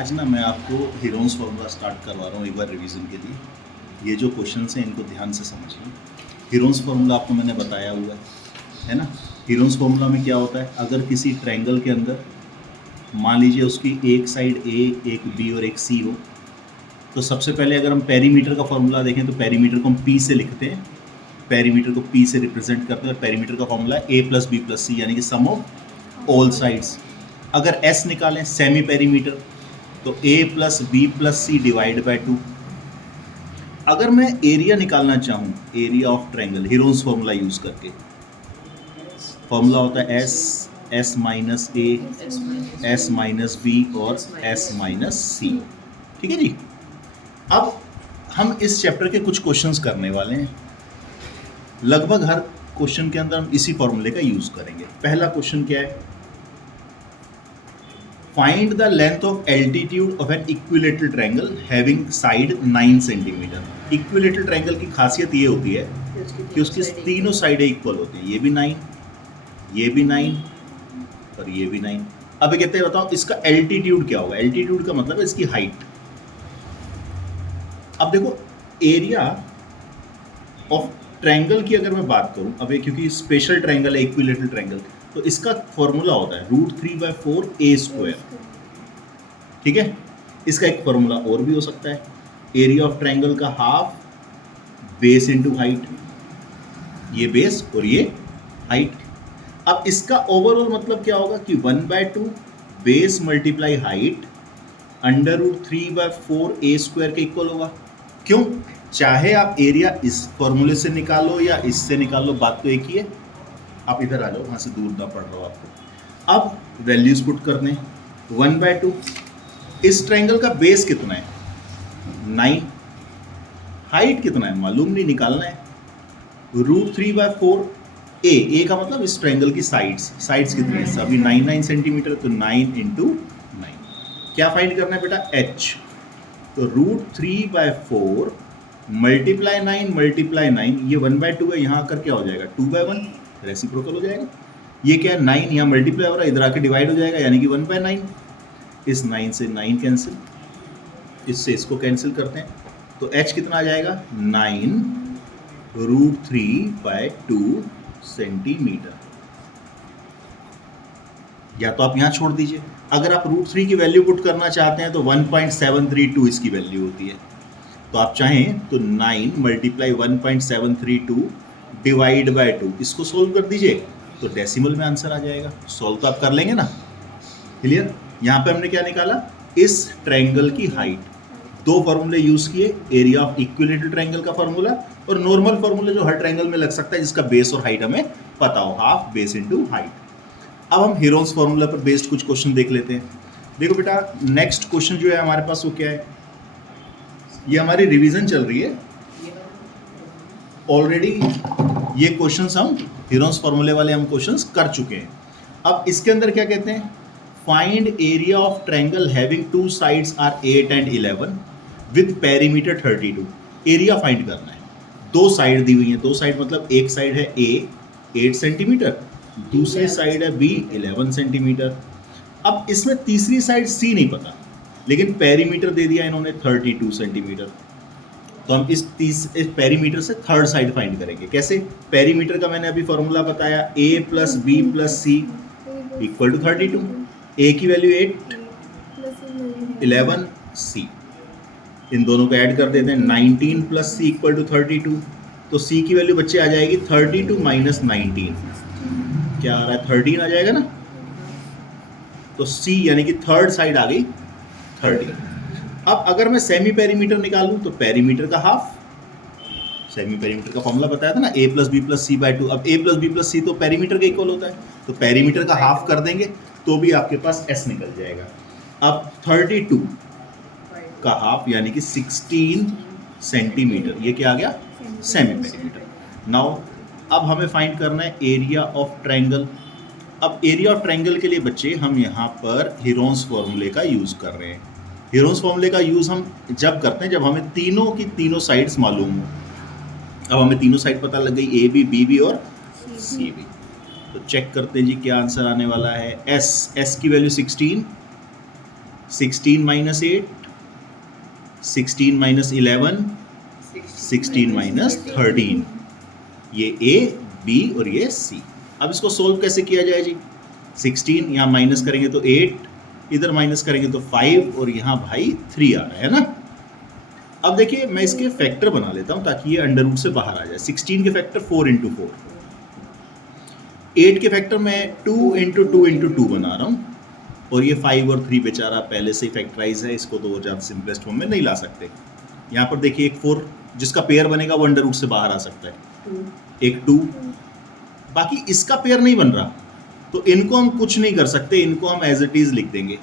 आज ना मैं आपको हीरोन्स फार्मूला स्टार्ट करवा रहा हूँ एक बार रिवीजन के लिए। ये जो क्वेश्चंस हैं इनको ध्यान से समझिए। हीरोन्स फार्मूला आपको मैंने बताया हुआ है ना। हीरोन्स फार्मूला में क्या होता है, अगर किसी ट्रायंगल के अंदर मान लीजिए उसकी एक साइड ए, एक बी और एक सी हो, तो सबसे पहले अगर हम पेरीमीटर का फॉर्मूला देखें तो पेरीमीटर को हम पी से लिखते हैं, पेरीमीटर को पी से रिप्रेजेंट करते हैं और पेरीमीटर का फॉर्मूला है A plus B plus C यानी कि सम ऑफ ऑल साइड्स। अगर एस निकालें सेमी पेरीमीटर तो a plus B plus C divide by 2। अगर मैं एरिया निकालना चाहूँ, area of triangle Heron's formula use करके, फॉर्मूला होता है S minus A, S minus B और एस माइनस सी। ठीक है जी। अब हम इस चैप्टर के कुछ क्वेश्चंस करने वाले हैं। लगभग हर क्वेश्चन के अंदर हम इसी फॉर्मूले का यूज करेंगे। पहला क्वेश्चन क्या है, Find the length of altitude of an equilateral triangle having side 9 centimetre. Equilateral triangle की खासियत ये होती है कि उसकी तीनों साइडें इक्वल होती हैं। ये भी 9, ये भी 9 और ये भी 9। अब कहते हैं बताओ इसका एल्टीट्यूड क्या होगा। एल्टीट्यूड का मतलब है इसकी हाइट। अब देखो एरिया ऑफ ट्रायंगल की अगर मैं बात करूं, अब क्योंकि स्पेशल ट्रायंगल है इक्विलेटरल ट्रायंगल, तो इसका फॉर्मूला होता है √3/4 a स्क्वायर। ठीक है। इसका एक फॉर्मूला और भी हो सकता है, एरिया ऑफ ट्रायंगल का हाफ बेस इनटू हाइट। ये बेस और ये हाइट। अब इसका ओवरऑल मतलब क्या होगा कि 1/2 base multiply height √3/4 a square के इक्वल होगा। क्यों? चाहे आप एरिया इस फॉर्मूले से निकालो या इससे निकालो, बात तो एक ही है। आप इधर आ जाओ, वहां से दूर ना पड़ रहा हो आपको। अब वैल्यूज पुट करने, 1/2। इस ट्रायंगल का बेस कितना है 9, हाइट कितना है मालूम नहीं, निकालना है। √3/4 ए का मतलब इस ट्रायंगल की साइड्स कितनी है, सभी 9 सेंटीमीटर, तो 9 × 9। क्या फाइंड करना है बेटा, h। तो √3/4 मल्टीप्लाई 9, ये 1/2 है, यहाँ आकर क्या हो जाएगा 2/1, रेसिप्रोकल हो जाएगा। ये क्या है 9 यहाँ मल्टीप्लाई हो रहा है, इधर आके डिवाइड हो जाएगा यानी कि 1/9। इस 9 से 9 कैंसिल, इससे इसको कैंसिल करते हैं तो h कितना आ जाएगा 9 √3/2 सेंटीमीटर। या तो आप यहाँ छोड़ दीजिए, अगर आप √3 की वैल्यू पुट करना चाहते हैं तो 1.732 इसकी वैल्यू होती है। तो आप चाहें तो 9 मल्टीप्लाई 1.732 डिवाइड बाय 2, इसको सोल्व कर दीजिए तो डेसिमल में आंसर आ जाएगा। सोल्व तो आप कर लेंगे ना, क्लियर। यहाँ पे हमने क्या निकाला, इस ट्रायंगल की हाइट। दो फॉर्मूले यूज किए, एरिया ऑफ इक्विलेटरल ट्रायंगल का फॉर्मूला और नॉर्मल फॉर्मूला जो हर ट्रायंगल में लग सकता है जिसका बेस और हाइट हमें पता हो, हाफ बेस इनटू हाइट। अब हम हीरोन्स फॉर्मूला पर बेस्ड कुछ क्वेश्चन देख लेते हैं। देखो बेटा, नेक्स्ट क्वेश्चन जो है हमारे पास वो क्या है, ये हमारी रिवीजन चल रही है ऑलरेडी। ये क्वेश्चंस हम हीरोन्स फॉर्मूले वाले हम क्वेश्चंस कर चुके हैं। अब इसके अंदर क्या कहते हैं, find area of triangle having 2 sides are 8 and 11 with perimeter 32। Area find करना है। दो साइड दी हुई हैं, दो साइड मतलब एक साइड है ए 8 सेंटीमीटर, दूसरी साइड है बी 11 सेंटीमीटर। अब इसमें तीसरी साइड सी नहीं पता, लेकिन पेरीमीटर दे दिया इन्होंने 32 सेंटीमीटर। तो हम इस पेरीमीटर से थर्ड साइड फाइंड करेंगे। कैसे? पेरीमीटर का मैंने अभी फॉर्मूला बताया, a plus B plus C equal to 32। a की वैल्यू 8, 11 c, इन दोनों को ऐड कर देते हैं, 19 प्लस सी इक्वल टू 32। तो c की वैल्यू बच्चे आ जाएगी 32 माइनस 19, क्या आ रहा है 13 आ जाएगा ना। तो c यानी कि थर्ड साइड आ गई 13। अब अगर मैं सेमी पेरीमीटर निकालूं तो पेरीमीटर का हाफ, सेमी पेरीमीटर का फॉर्मूला बताया था ना, a plus B plus C by 2। अब a plus B plus C तो पेरीमीटर के इक्वल होता है, तो पेरीमीटर का हाफ कर देंगे तो भी आपके पास s निकल जाएगा। अब 32 का हाफ यानी कि 16 सेंटीमीटर, ये क्या आ गया सेमी पेरीमीटर। नाउ अब हमें फाइंड करना है एरिया ऑफ ट्रायंगल। अब एरिया ऑफ ट्रायंगल के लिए बच्चे हम यहाँ पर हीरोन्स फॉर्मूले का यूज कर रहे हैं। हीरोन्स फॉर्मूले का यूज़ हम जब करते हैं जब हमें तीनों की तीनों साइड्स मालूम हो। अब हमें तीनों साइड पता लग गई, ए बी, बी बी और सी बी। तो चेक करते हैं जी क्या आंसर आने वाला है। एस की वैल्यू 16, 16 माइनस 8, 16 माइनस 11, 16 माइनस 13, ये ए, बी और ये सी। अब इसको सोल्व कैसे किया जाए जी? 16 यहाँ माइनस करेंगे तो 8, इधर माइनस करेंगे तो 5 और यहाँ भाई 3 आ रहा है ना। अब देखिए मैं इसके फैक्टर बना लेता हूँ ताकि ये अंडर रूट से बाहर आ जाए। 16 के फैक्टर 4 इंटू 4, 8 के फैक्टर मैं 2 इंटू 2 इंटू 2 बना रहा हूँ, और ये 5 और 3 बेचारा पहले से ही फैक्टराइज है, इसको तो ज़्यादा सिंपलेस्ट फॉर्म में नहीं ला सकते। यहाँ पर देखिए एक 4 जिसका पेयर बनेगा वो अंडर रूट से बाहर आ सकता है, एक 2, बाकी इसका पेयर नहीं बन रहा तो इनको हम कुछ नहीं कर सकते, इनको हम एज इट इज लिख देंगे।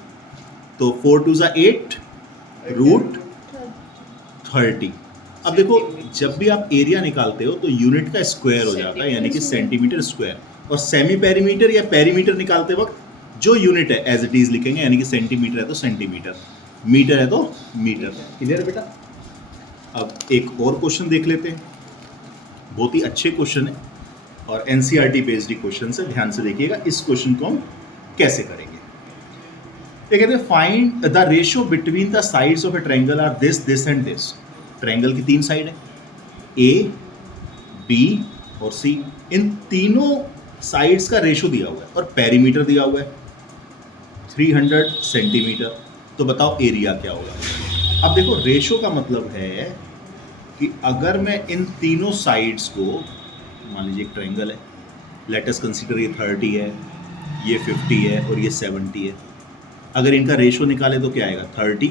तो 4 2 ज़ा 8 रूट 30। अब देखो जब भी आप एरिया निकालते हो तो यूनिट का स्क्वायर हो जाता है, यानी कि सेंटीमीटर स्क्वायर, और सेमी पेरीमीटर या पेरीमीटर निकालते वक्त जो यूनिट है एज इट इज लिखेंगे, यानी कि सेंटीमीटर है तो सेंटीमीटर, मीटर है तो मीटर। क्लियर है बेटा? अब एक और क्वेश्चन देख लेते हैं, बहुत ही अच्छे क्वेश्चन है और एनसीईआरटी बेस्ड क्वेश्चन है, ध्यान से देखिएगा इस क्वेश्चन को हम कैसे करेंगे। ये कहते हैं find the ratio between the sides of a triangle are this this and this. Triangle की 3 साइड है, ए, बी और सी। इन तीनों साइड्स का रेशियो दिया हुआ है और पेरीमीटर दिया हुआ है 300 सेंटीमीटर। तो बताओ एरिया क्या होगा? अब देखो रेशियो का मतलब है कि अगर मैं इन तीनों साइड्स को, मान लीजिए एक ट्रायंगल है, लेट अस कंसीडर ये 30 है, ये 50 है और ये 70 है, अगर इनका रेशियो निकाले तो क्या आएगा? 30,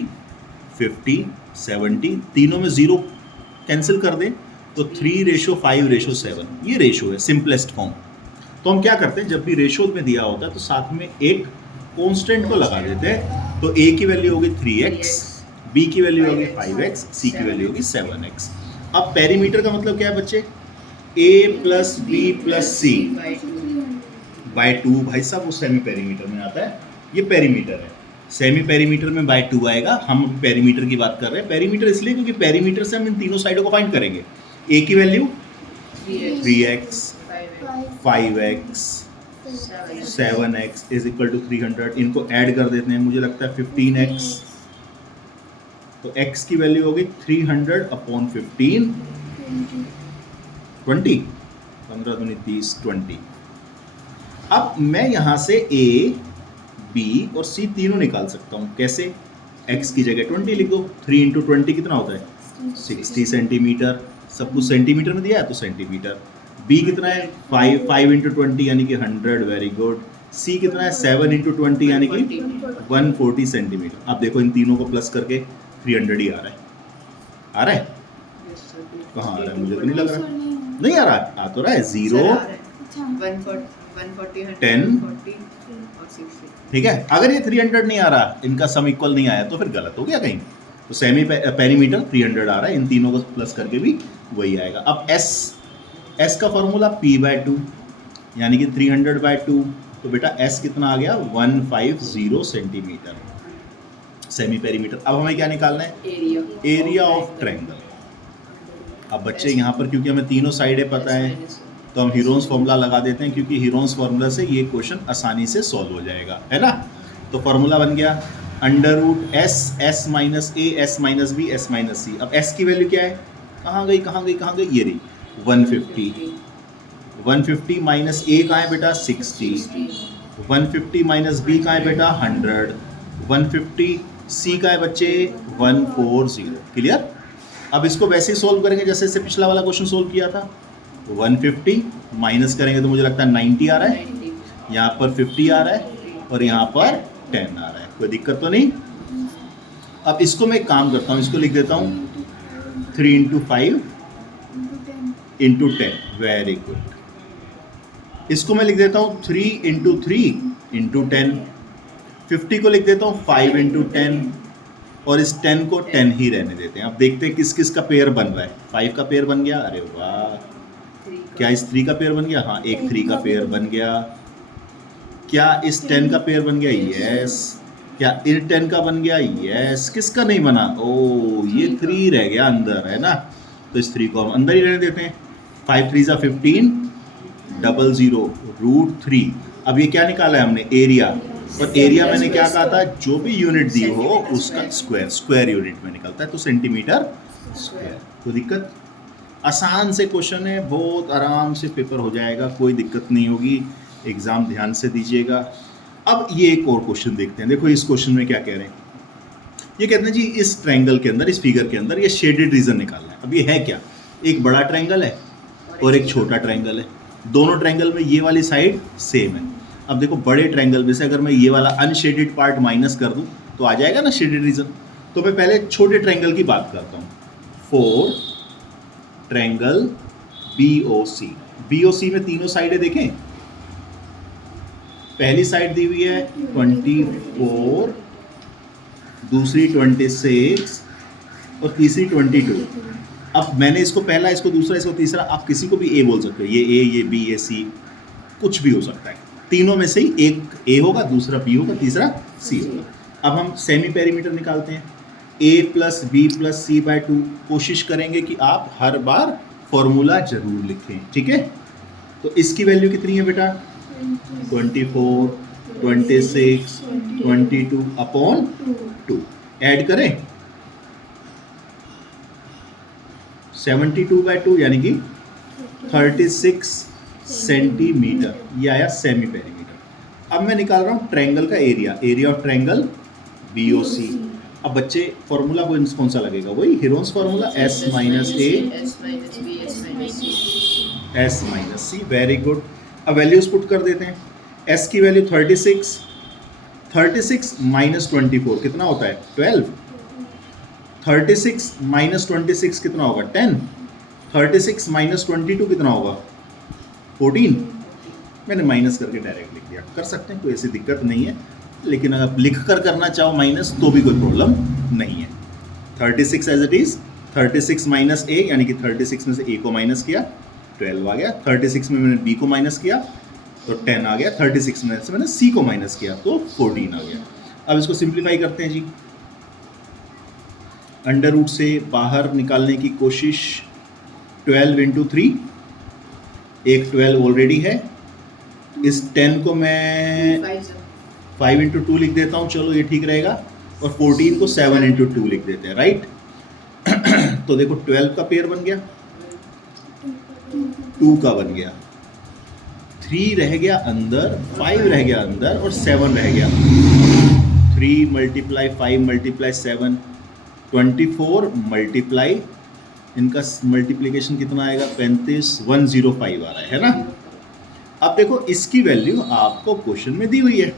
50, 70, तीनों में 0 कैंसिल कर दें तो 3:5:7, ये रेशियो है सिंपलेस्ट फॉर्म। तो हम क्या करते हैं, जब भी रेशियो में दिया होता है तो साथ में एक कांस्टेंट को लगा देते हैं। तो ए की वैल्यू होगी 3x, बी की वैल्यू होगी 5x, सी की वैल्यू होगी 7x। अब पेरीमीटर का मतलब क्या है बच्चे? a plus B plus C by 2। भाई साहब वो सेमी पेरीमीटर में आता है, ये पेरीमीटर है। सेमी पेरीमीटर में बाय 2 आएगा। हम पेरीमीटर की बात कर रहे हैं, पेरीमीटर इसलिए क्योंकि पेरीमीटर से हम इन तीनों साइडों को फाइंड करेंगे। a की value 3x, 5x, 7x is equal to 300। इनको ऐड कर देते हैं, मुझे लगता है 15x। तो x की वैल्यू होगी 300 अपॉन 15, 20, 15 दूनी 30, 20। अब मैं यहाँ से a, b और c तीनों निकाल सकता हूँ। कैसे? x की जगह 20 लिख दो, 3 इंटू 20 कितना होता है? 60 सेंटीमीटर। सब कुछ सेंटीमीटर में दिया है तो सेंटीमीटर। b कितना है? 5 इंटू 20 यानी कि 100, वेरी गुड। c कितना है? 7 इंटू 20 यानी कि 140 सेंटीमीटर। अब देखो इन तीनों को प्लस करके 300 ही आ रहा है। आ रहा है? कहाँ आ रहा है? मुझे तो नहीं लग रहा। नहीं आ रहा? आ तो रहा है 0, 10, ठीक है। अगर ये 300 नहीं आ रहा, इनका सम इक्वल नहीं आया तो फिर गलत हो गया कहीं। तो सेमी पेरीमीटर 300 आ रहा है, इन तीनों को प्लस करके भी वही आएगा। अब s का फॉर्मूला p/2 यानी कि 300/2। तो बेटा s कितना आ गया? 150 सेंटीमीटर सेमी पेरीमीटर। अब हमें क्या निकालना है? Area of triangle. अब बच्चे यहाँ पर क्योंकि हमें तीनों साइडें पता है तो हम हीरोन्स फॉर्मूला लगा देते हैं, क्योंकि हीरोन्स फॉर्मूला से ये क्वेश्चन आसानी से सॉल्व हो जाएगा, है ना। तो फॉर्मूला बन गया √s, s minus a, s minus b, s minus c। अब s की वैल्यू क्या है? कहाँ गई कहाँ गई कहाँ गई? ये रही 150। 150 माइनस a कहाँ है बेटा? 60। 150 माइनस b कहाँ है बेटा? 100। 150 c का है बच्चे? 140। क्लियर? अब इसको वैसे ही सोल्व करेंगे जैसे से पिछला वाला क्वेश्चन सोल्व किया था। 150 माइनस करेंगे तो मुझे लगता है 90 आ रहा है, यहाँ पर 50 आ रहा है और यहाँ पर 10 आ रहा है। कोई दिक्कत तो नहीं? अब इसको मैं एक काम करता हूँ, इसको लिख देता हूँ 3 इंटू 5 इंटू 10, वेरी गुड। इसको मैं लिख देता हूँ 3 इंटू 3 इंटू 10। 50 को लिख देता हूँ 5 इंटू 10 और इस 10 को 10 ही रहने देते हैं। अब देखते हैं किस किस का पेयर बन रहा है। 5 का पेयर बन गया, अरे वाह। क्या इस 3 का पेयर बन गया? हाँ, एक 3 का पेयर बन गया। क्या इस 10 का पेयर बन गया? यस। क्या इस 10 का बन गया? यस। किसका नहीं बना? ओ, ये 3 रह गया अंदर, है ना। तो इस 3 को हम अंदर ही रहने देते हैं। 5 3 15, 00 √3। अब ये क्या निकाला है हमने? एरिया। और एरिया मैंने क्या कहा था, जो भी यूनिट दी हो उसका स्क्वायर, स्क्वायर यूनिट में निकलता है, तो सेंटीमीटर स्क्वायर। कोई दिक्कत? आसान से क्वेश्चन है, बहुत आराम से पेपर हो जाएगा, कोई दिक्कत नहीं होगी। एग्जाम ध्यान से दीजिएगा। अब ये एक और क्वेश्चन देखते हैं। देखो इस क्वेश्चन में क्या कह रहे हैं, ये कहते हैं जी इस ट्रायंगल के अंदर, इस फिगर के अंदर ये शेडेड रीजन निकालना है। अब ये है क्या, एक बड़ा ट्रायंगल है और एक छोटा ट्रायंगल है, दोनों ट्रायंगल में ये वाली साइड सेम है। अब देखो बड़े ट्रायंगल में से अगर मैं ये वाला अनशेडेड पार्ट माइनस कर दूं तो आ जाएगा ना शेडेड रीजन। तो मैं पहले छोटे ट्रायंगल की बात करता हूँ। फोर ट्रायंगल BOC, BOC में तीनों साइडें देखें, पहली साइड दी हुई है 24, दूसरी 26 और तीसरी 22। अब मैंने इसको पहला, इसको दूसरा, इसको तीसरा, आप किसी को भी A बोल सकते हो, ये A, ये B, ये C, कुछ भी हो सकता है। तीनों में से ही एक A होगा, दूसरा B होगा, तीसरा C होगा। अब हम सेमी पेरीमीटर निकालते हैं। A plus B plus C/2। कोशिश करेंगे कि आप हर बार फॉर्मूला जरूर लिखें, ठीक है। तो इसकी वैल्यू कितनी है बेटा, 24, 26, 22 अपॉन 2। ऐड करें 72/2 यानी कि 36 सेंटीमीटर, ये आया सेमी पेरीमीटर। अब मैं निकाल रहा हूँ ट्रायंगल का area, area of triangle BOC। अब बच्चे फॉर्मूला कौन सा लगेगा, वही Heron's formula, S minus A S minus C। Very good. अब वैल्यूज पुट कर देते हैं। S की वैल्यू 36, 36 माइनस 24 कितना होता है, 12। 36 माइनस 26 कितना होगा, 10। 36 माइनस 22 कितना होगा, 14। मैंने माइनस करके डायरेक्ट लिख दिया, कर सकते हैं, कोई ऐसी दिक्कत नहीं है। लेकिन अगर आप लिख कर करना चाहो माइनस तो भी कोई प्रॉब्लम नहीं है। 36 as it is, 36 minus A यानी कि 36 में से A को माइनस किया, 12 आ गया। 36 में मैंने B को माइनस किया तो 10 आ गया। 36 में से मैंने C को माइनस किया तो 14 आ गया। अब इसको सिंप्लीफाई करते हैं जी। अंडर रूट से बाहर निकालने की कोशिश। 12 इंटू 3, एक 12 ऑलरेडी है। इस 10 को मैं 5 इंटू 2 लिख देता हूँ, चलो ये ठीक रहेगा। और 14 को 7 इंटू 2 लिख देते हैं, राइट। तो देखो 12 का पेयर बन गया, 2 का बन गया, 3 रह गया अंदर, 5 रह गया अंदर और 7 रह गया। 3 मल्टीप्लाई 5 मल्टीप्लाई 7, 24 मल्टीप्लाई, इनका मल्टीप्लिकेशन कितना आएगा, 35, 105 आ रहा है ना। अब देखो इसकी वैल्यू आपको क्वेश्चन में दी हुई है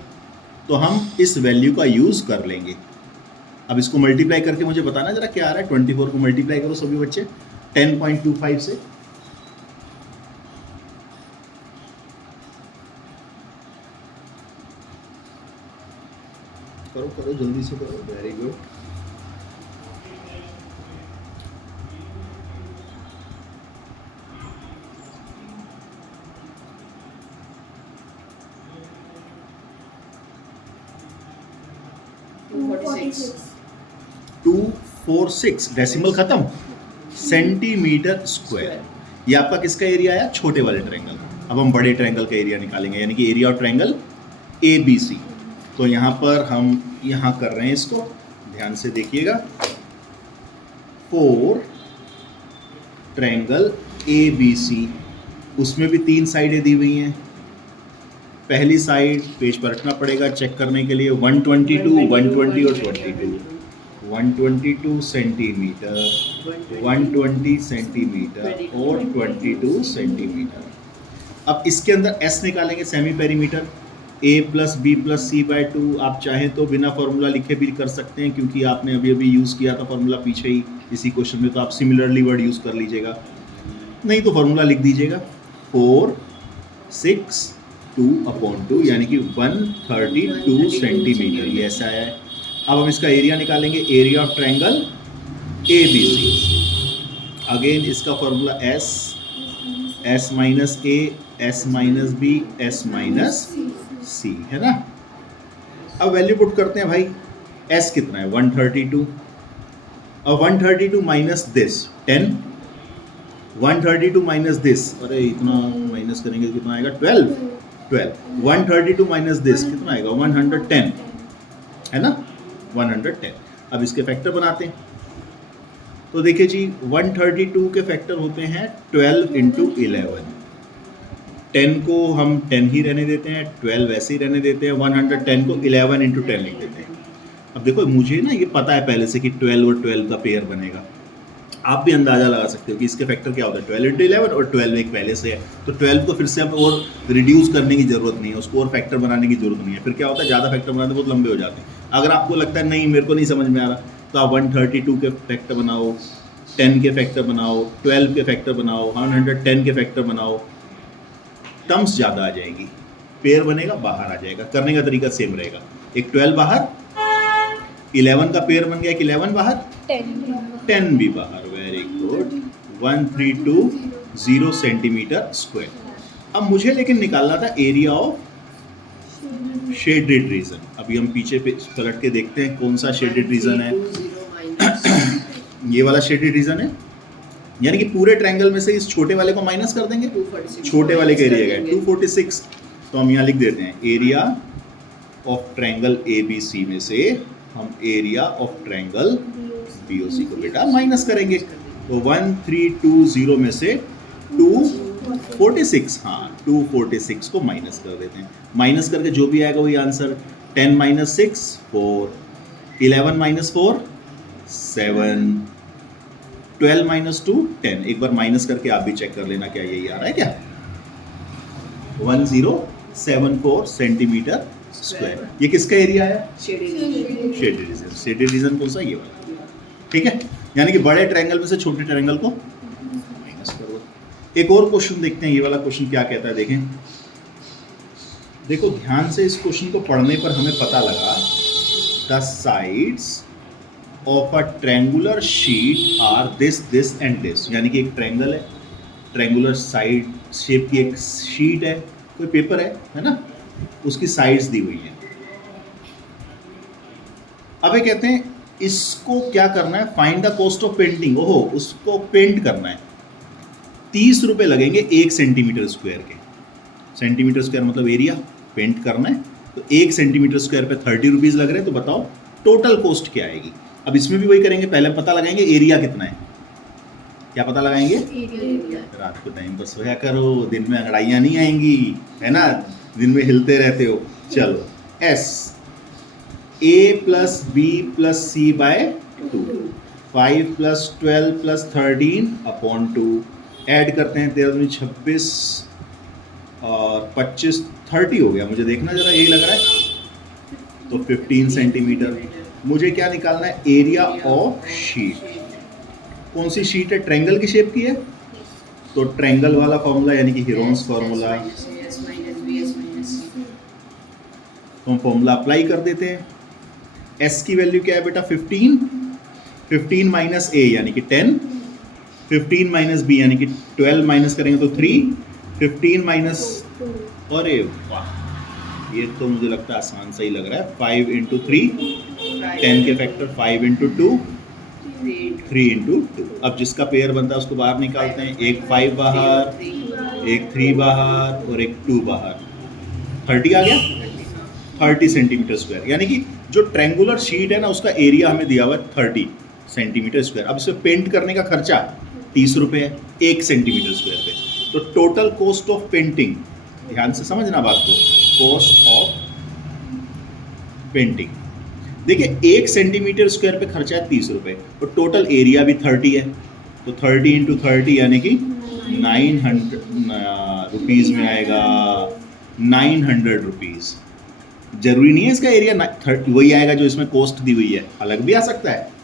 तो हम इस वैल्यू का यूज कर लेंगे। अब इसको मल्टीप्लाई करके मुझे बताना जरा क्या आ रहा है। 24 को मल्टीप्लाई करो सभी बच्चे 10.25 से। करो करो जल्दी से करो, वेरी गुड। टू 246 डेसिमल खत्म, सेंटीमीटर स्क्वायर। ये आपका किसका एरिया आया, छोटे वाले ट्रायंगल का। अब हम बड़े ट्रायंगल का एरिया निकालेंगे, यानी कि एरिया ऑफ ट्रायंगल ABC। तो यहाँ पर हम यहाँ कर रहे हैं इसको, ध्यान से देखिएगा। 4 ट्रायंगल ABC, उसमें भी 3 साइडें दी हुई हैं। पहली साइड पेज पर रखना पड़ेगा चेक करने के लिए, 122, 120 और 22, 122 सेंटीमीटर, 120 सेंटीमीटर और 22 सेंटीमीटर। अब इसके अंदर S निकालेंगे, semi perimeter. A plus B plus C/2। आप चाहें तो बिना फॉर्मूला लिखे भी कर सकते हैं, क्योंकि आपने अभी अभी यूज़ किया था फॉर्मूला पीछे ही इसी क्वेश्चन में, तो आप सिमिलरली वर्ड यूज़ कर लीजिएगा, नहीं तो फॉर्मूला लिख दीजिएगा। 4, 6, 2/2 यानी कि 132 सेंटीमीटर, ये ऐसा है। अब हम इसका एरिया निकालेंगे, area of triangle ABC। Again इसका formula S minus A, S minus B, S minus C, है ना। अब वैल्यू पुट करते हैं भाई। S कितना है, 132। अब 132 माइनस दिस 10, 132 माइनस दिस, अरे इतना माइनस करेंगे तो कितना आएगा, 12। 12 132 माइनस दिस कितना आएगा 110 है ना 110। अब इसके फैक्टर बनाते हैं तो देखिए जी 132 के फैक्टर होते हैं 12 इंटू 11। 10 को हम 10 ही रहने देते हैं, 12 वैसे ही रहने देते हैं, 110 को 11 इंटू 10 लिख देते हैं। अब देखो मुझे ना ये पता है पहले से कि 12 और 12 का पेयर बनेगा। आप भी अंदाजा लगा सकते हो कि इसके फैक्टर क्या होता है 12 इंटू 11 और 12 एक पहले से है तो 12 को फिर से हमें और रिड्यूस करने की जरूरत नहीं है, उसको और फैक्टर बनाने की जरूरत नहीं है। फिर क्या होता है ज़्यादा फैक्टर बनाते बहुत लंबे हो जाते हैं। अगर आपको लगता है नहीं मेरे को नहीं समझ में आ रहा तो आप 132 के फैक्टर बनाओ, 10 के फैक्टर बनाओ, 12 के फैक्टर बनाओ, 110 के फैक्टर बनाओ, टर्म्स ज़्यादा आ जाएगी, पेयर बनेगा बाहर आ जाएगा। करने का तरीका सेम रहेगा, एक 12 बाहर, 11 का पेयर बन गया, एक 11 बाहर, 10 भी बाहर, वेरी गुड। 1320 centimetre square. अब मुझे लेकिन निकालना था एरिया ऑफ शेडेड रीजन। अभी हम पीछे पे पलट के देखते हैं कौन सा शेडेड रीजन है। ये वाला शेडेड रीजन है, यानी कि पूरे ट्रायंगल में से इस छोटे वाले को माइनस कर देंगे, छोटे वाले का एरिया है 246। तो हम यहाँ लिख देते हैं एरिया ऑफ ट्रायंगल ABC में से हम एरिया ऑफ ट्रायंगल BOC को बेटा माइनस करेंगे। तो 1320 में से 246, हाँ 246 को माइनस कर देते हैं। माइनस करके जो भी आएगा वही आंसर। 10 minus 6 4, 11 minus 4 7, 12 minus 2 10। एक बार माइनस करके आप भी चेक कर लेना क्या यही आ रहा है क्या, 1074 सेंटीमीटर स्क्वायर। ये किसका एरिया है, शेडेड रीजन। शेडेड रीजन कौन सा, ये वाला, ठीक है। यानी कि बड़े ट्रायंगल में से छोटे ट्रायंगल को माइनस करो। एक और क्वेश्चन देखते हैं, ये वाला क्वेश्चन क्या कहता है देखें। देखो ध्यान से इस क्वेश्चन को पढ़ने पर हमें पता लगा the sides of a triangular sheet are this this and this. यानी कि एक ट्रायंगल है, ट्रायंगुलर साइड शेप की एक शीट है, कोई पेपर है ना, उसकी साइड्स दी हुई है। अब ये कहते हैं इसको क्या करना है, find the cost of painting. ओहो, उसको पेंट करना है। 30 रुपए लगेंगे 1 सेंटीमीटर स्क्वायर के। सेंटीमीटर स्क्वायर मतलब एरिया, पेंट करना है तो 1 सेंटीमीटर स्क्वायर पे 30 रुपीज़ लग रहे हैं। तो बताओ टोटल कॉस्ट क्या आएगी। अब इसमें भी वही करेंगे, पहले पता लगाएंगे एरिया कितना है। क्या पता लगाएंगे, रात को टाइम पर सोया करो, दिन में अंगड़ाइयाँ नहीं आएंगी, है ना, दिन में हिलते रहते हो। चलो S A plus B plus C बाय 2, 5 प्लस 12 प्लस 13 अपॉन 2। ऐड करते हैं 13 दूनी 26 और 25 30 हो गया, मुझे देखना जरा, यही लग रहा है। तो 15 सेंटीमीटर। मुझे क्या निकालना है, एरिया ऑफ शीट। कौन सी शीट है, ट्रायंगल की शेप की है, तो ट्रायंगल वाला फॉर्मूला यानी कि हीरोन्स फॉर्मूला, तो हम फॉर्मूला अप्लाई कर देते हैं। S की वैल्यू क्या है बेटा 15, 15 माइनस A यानी कि 10, 15 माइनस B यानी कि 12 माइनस करेंगे तो 3, 15 माइनस, अरे वाह ये तो मुझे लगता है आसान सा ही लग रहा है। 5 इंटू 3 10 के फैक्टर, 5 इंटू 2 3 इंटू 2। अब जिसका पेयर बनता है उसको बाहर निकालते हैं, एक 5 बाहर, एक 3 बाहर और एक 2 बाहर, 30 आ गया, 30 सेंटीमीटर स्क्वायर। यानी कि जो ट्रायंगुलर शीट है ना उसका एरिया हमें दिया हुआ है 30 सेंटीमीटर स्क्वायर। अब इसे पेंट करने का खर्चा 30 रुपये है 1 सेंटीमीटर स्क्वायर पे। तो टोटल कॉस्ट ऑफ पेंटिंग, ध्यान से समझना बात को, कॉस्ट ऑफ पेंटिंग देखिए 1 सेंटीमीटर स्क्वायर पे खर्चा है 30 रुपये, तो टोटल एरिया भी 30 है, तो 30 इंटू 30 यानी कि 900 रुपीज़ में आएगा, 900 रुपीज़। जरूरी नहीं है इसका एरिया 30 वही आएगा जो इसमें कॉस्ट दी हुई है, अलग भी आ सकता है।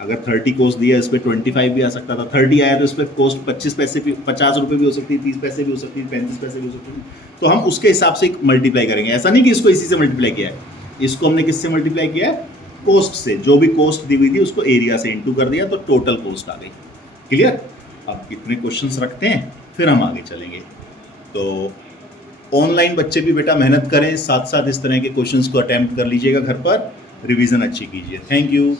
अगर 30 कॉस्ट दिया है इस पर 25 भी आ सकता था, 30 आया तो इस पर कॉस्ट 25 पैसे भी, 50 रुपये भी हो सकती है, 30 पैसे भी हो सकती है, 35 पैसे भी हो सकती है। तो हम उसके हिसाब से मल्टीप्लाई करेंगे। ऐसा नहीं कि इसको इसी से मल्टीप्लाई किया है, इसको हमने किससे मल्टीप्लाई किया है, कॉस्ट से। जो भी कॉस्ट दी हुई थी उसको एरिया से इंटू कर दिया तो टोटल कॉस्ट आ गई। क्लियर। अब इतने क्वेश्चंस रखते हैं फिर हम आगे चलेंगे। तो ऑनलाइन बच्चे भी बेटा मेहनत करें, साथ साथ इस तरह के क्वेश्चंस को अटेम्प्ट कर लीजिएगा घर पर, रिवीजन अच्छी कीजिए। Thank you.